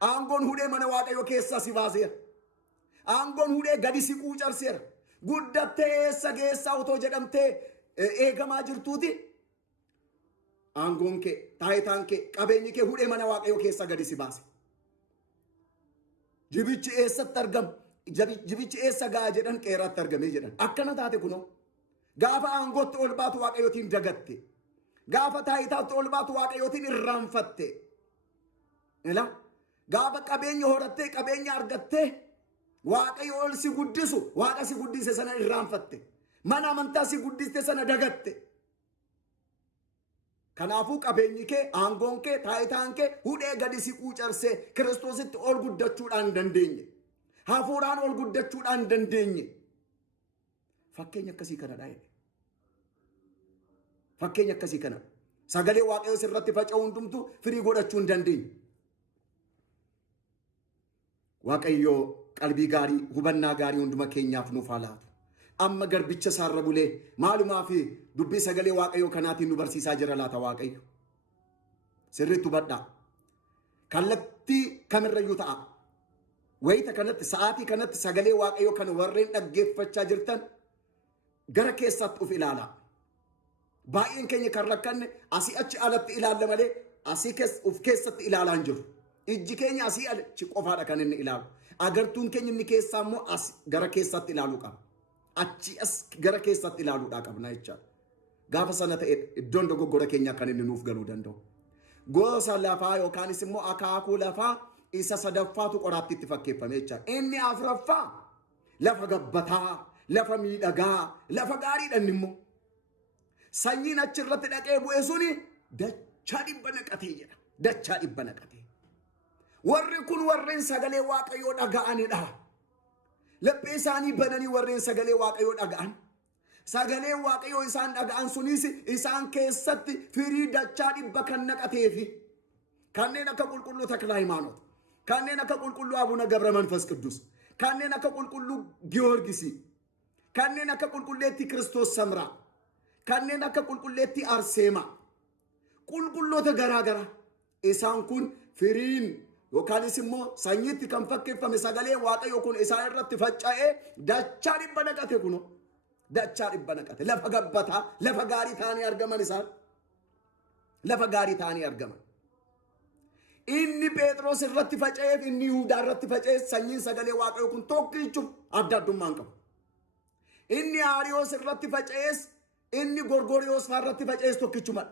Aangoon hudhee mana waaqayyo keessaa si baaseera. Aangoon hudhee gadi si quucarseera. Guddattee eessa geessaa otoo jedhamtee eegamaa jirtuuti. Aangoon kee, taayitaan kee, qabeenyi kee hudhee mana waaqayyo keessaa gadi si baase. Jibichi eessatti argama? Jibichi eessa ga'a jedhan qeeraatti argamee jedhan. Akkana taate kunoo. Gaafa aangootti ol baatu waaqayyootiin dagatte. Gaafa taayitaatti ol baatu waaqayyootiin irraanfatte. Gaafa qabeenya horattee qabeenya argattee waaqayyo ol si guddisu waaqa si guddise sana irraanfatte. Mana amantaa si guddiste sana dagatte. Kanaafuu qabeenyi kee, aangoon kee, taayitaan kee hudhee gadi si quucarsee Kiristoositti ol guddachuudhaan hin dandeenye. Hafuuraan ol guddachuudhaan hin dandeenye. Fakkeenya akkasii kanadha. Fakkeenya akkasii kana. Sagalee waaqayyo sirratti faca'u hundumtu firii godhachuu hin dandeenye. Waaqayyo qalbii gaarii, hubannaa gaarii hunduma keenyaaf nuuf haa laatu. Amma garbicha isaarra bulee maalumaa fi dubbii sagalee waaqayyo kanaatiin nu barsiisaa jira laata waaqayyo. Sirriitti hubadhaa. Kallattii kamirrayyuu ta'a. Wayita kanatti sa'aatii kanatti sagalee waaqayyo kana warreen dhaggeeffachaa jirtan gara keessaatti uf ilaalaa. Baay'een keenya kan rakkanne asii achi alatti ilaalla malee asii uf keessatti ilaalaa hin jiru. Ijji keenya asii achi qofaadha kan inni ilaalu. Agartuun keenya inni keessaa immoo as gara keessaatti ilaaluu qaba. Achi as gara keessaatti ilaaluudhaa qabna jechaadha. Gaafa sana ta'e iddoon dogoggora keenyaa kan inni nuuf galuu danda'u. Gosa lafaa yookaanis immoo akaakuu lafaa isa sadaffaatu qoraattiitti fakkeeffame jechaadha. Inni afuraffaa lafa gabbataa, lafa miidhagaa, lafa gaariidhaan immoo. Sanyiin achirratti dhaqee bu'e suni dachaa dhibba naqatee jedha. Dachaa dhibba naqatee. Warri kun warreen sagalee waaqayyoo dhaga'anidha. Laphee isaanii bananii warreen sagalee waaqayyoo dhaga'an. Sagalee waaqayyoo isaan dhaga'an sunis isaan keessatti firii dachaa dhibba kan naqateefi. Kanneen akka qulqulluu Takla Hayimaanoot. Kanneen akka qulqulluu Abuna Gabra Manfas Qidduus. Kanneen akka qulqulluu Giyoorgisi. Kanneen akka qulqulleetti Kiristoos Samraa. Kanneen akka qulqulleetti Arseemaa. Qulqulloota garaagaraa. Isaan kun firiin yookaanis immoo sanyiitti kan fakkeeffame sagalee waaqayyo kun isaan irratti faca'ee dachaa dhibba naqate kuno. Dachaa dhibba naqate. Lafa gabbataa, lafa gaarii ta'anii argaman isaan. Lafa gaarii ta'anii argaman. Inni Phexros irratti faca'eef inni Yihuudaa irratti faca'eef sanyiin sagalee waaqayyo kun tokkichuuf adda addummaan qabu. Inni Aariyoos irratti faca'ees inni Gorgoriyoos irratti faca'ees tokkichuma.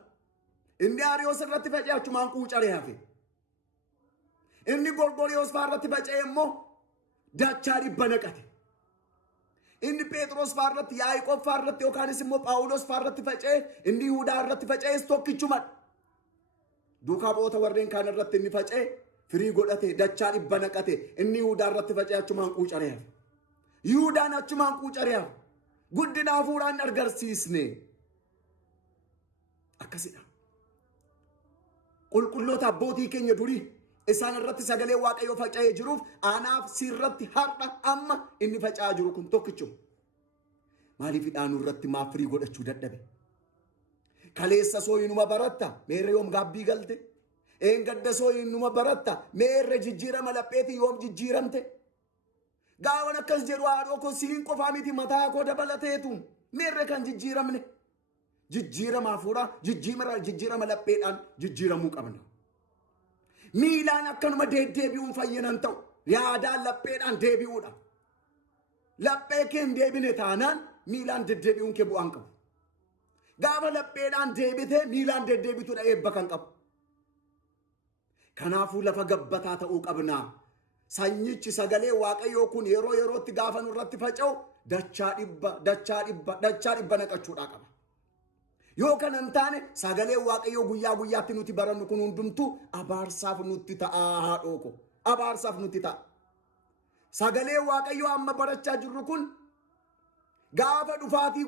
Inni Aariyoos irratti faca'e achumaan quucaree hafe. Inni Gorgoriyoos irratti faca'e immoo dachaa dhibba naqate. Inni Phexros irratti, Yaaqoob irratti yookaanis immoo Phaawulos irratti faca'e inni Yihuudaa irratti faca'ees tokkichuma. Duukaa bu'oota warreen kaan irratti inni faca'e firii godhate dachaa dhibba naqate inni Yihuudaa irratti faca'e achumaan quucaree hafe. Yihuudaan achumaan quucaree hafe. Guddina hafuuraan agarsiisne. Akkasidha. Qulqulloota abbootii keenya durii isaan irratti sagalee waaqayyoo faca'ee jiruuf anaaf sirratti har'a amma inni faca'aa jiru kun tokkichuma. Maaliif hidhaanuu irratti maaf firii godhachuu dadhabe? Kaleessa sooyinuma baratta meerre yoom gaabbii galte? Eengadda sooyinuma baratta meerre jijjiirama lapheetii yoom jijjiiramte? Gaawan akkas jedhu haadhoo koo siin qofaa miti mataa koo dabalateetu meerre kan jijjiiramne. Jijjiirama hafuuraa, jijjiirama lapheedhaan jijjiiramuu qabna. Miilaan akkanuma deddeebi'uun fayyanan ta'u yaadaan lapheedhaan deebi'uudha. Laphee kee hin deebine taanaan miilaan deddeebi'uun kee bu'aan qabu. Gaafa lapheedhaan deebitee miilaan deddeebituudha eebba kan qabu. Kanaafuu lafa gabbataa ta'uu qabnaa. Sanyichi sagalee waaqayyoo kun yeroo yerootti gaafa nurratti faca'u dachaa dhibba naqachuudhaa qaba. Yoo kana hin taane sagalee waaqayyoo guyyaa guyyaatti nuti barannu kun hundumtuu abaarsaaf nutti ta'a haadhoo ko. Abaarsaaf nutti ta'a. Sagalee waaqayyoo amma barachaa jirru kun gaafa dhufaatii